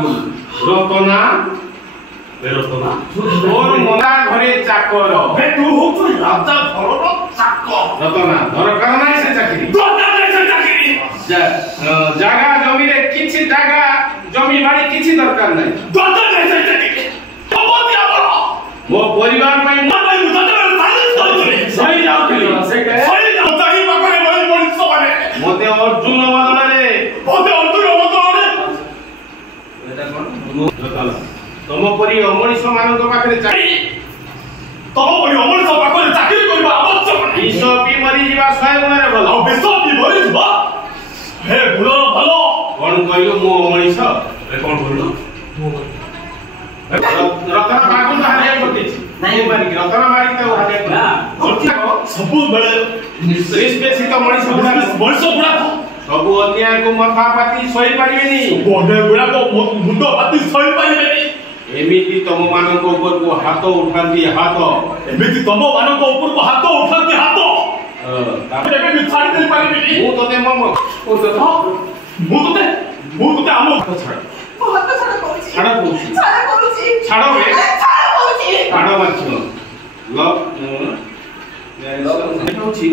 बाबू रतना रतना तोर मना घरे चाकर हे तू हो तो राजा घरर चाकर रतना दरकार नाही से चाकरी दरकार नाही से चाकरी जागा जमी रे किछि जागा जमी बाड़ी किछि दरकार नाही दरकार नाही से चाकरी कबती आबो मो परिवार पई सही जाओ सही जाओ ताही पाखरे बळे मଣିଷ माने मते अर्जुन बदले मते अर्जुन बदले एटा कोन रतना तम परी अमଣିଷ ମାନଙ୍କ पाखरे चाकरी तम परी अमଣିଷ पाखरे चाकरी करबा आवश्यक नाही विष पी मरी जीवा 100 गुणरे भलो विष पी मरी जीवा हे गुण भलो कोन कहियो मो अमଣିଷ ए कोन बोललो रतना बागु तो हारे पतिछि नहीं मारी रतना मारी तो हारे ना सब बेले निष्पेषित मଣିଷ गुणा सब अन्याय को मथा पाती सही पारिबेनी बने गुडा को मुंड पाती सही पारिबेनी एमिति तम मानक ऊपर को हाथ उठांती हाथ एमिति तम मानक ऊपर को हाथ उठांती हाथ तापर एबे भी छाडी दे पारिबेनी मु तते मम मु तते आमो हाथ छाड़ा करूची छाड़ा करूची छाड़ा करूची छाड़ो रे छाड़ा करूची छाड़ो माछो होची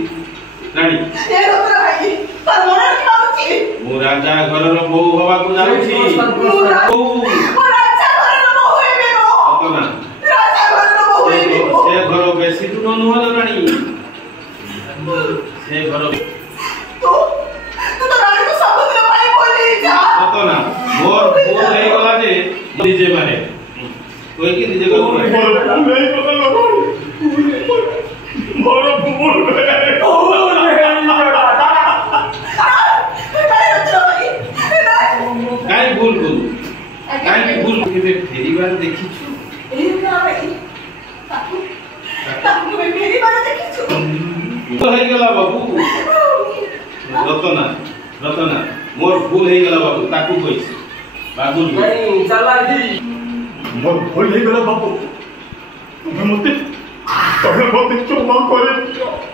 रानी ए रतन भाई तार मन की होची मु राजा घरर बहु हवा को जाउची मु राजा घरर बहु हेबे नो रतना राजा घरर बहु हेबे से घर बेसी टुनो नुह रानी से घर तू तो रानी को समुद्र पानी बोली जा रतना मोर भूल हे गला जे निजे मारे कोई की निजे को मोर भूल हे गला मोर भूल काई भूल बोलू काई भूल केबे फेरी बार देखिछु ए ना भाई ताकू में मेरी बात देखिछु तो हे गला बाबू रतना रतना मोर भूल हे गला बाबू ताकू कइछ बाबू नहीं चला दी मोर भूल हे गला बाबू तुमे मते क्षमा करे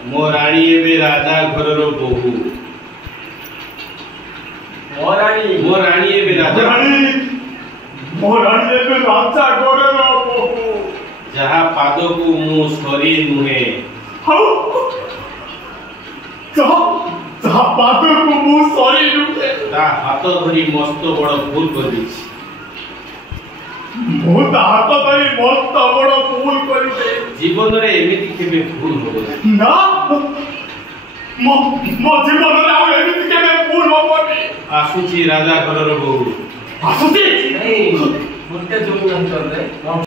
मो रानी एबे राजा घरर बहु मो रानी एबे राजा मो रानी एबे राजा घरर बहु जहा पाद को मु सरी नुहे हाउ जहा पाद को मु सरी नुहे ता हाथ धरी मस्त बड़ भूल कर दिछि मो ता हाथ धरी मस्त बड़ भूल कर दे जीवन रे एमिति केबे भूल होबो ना मो जीवन रे आ एमिति केबे भूल होबो आसुची राजा घरर बहु आसुची नहीं मुझके जो नहीं कर रहे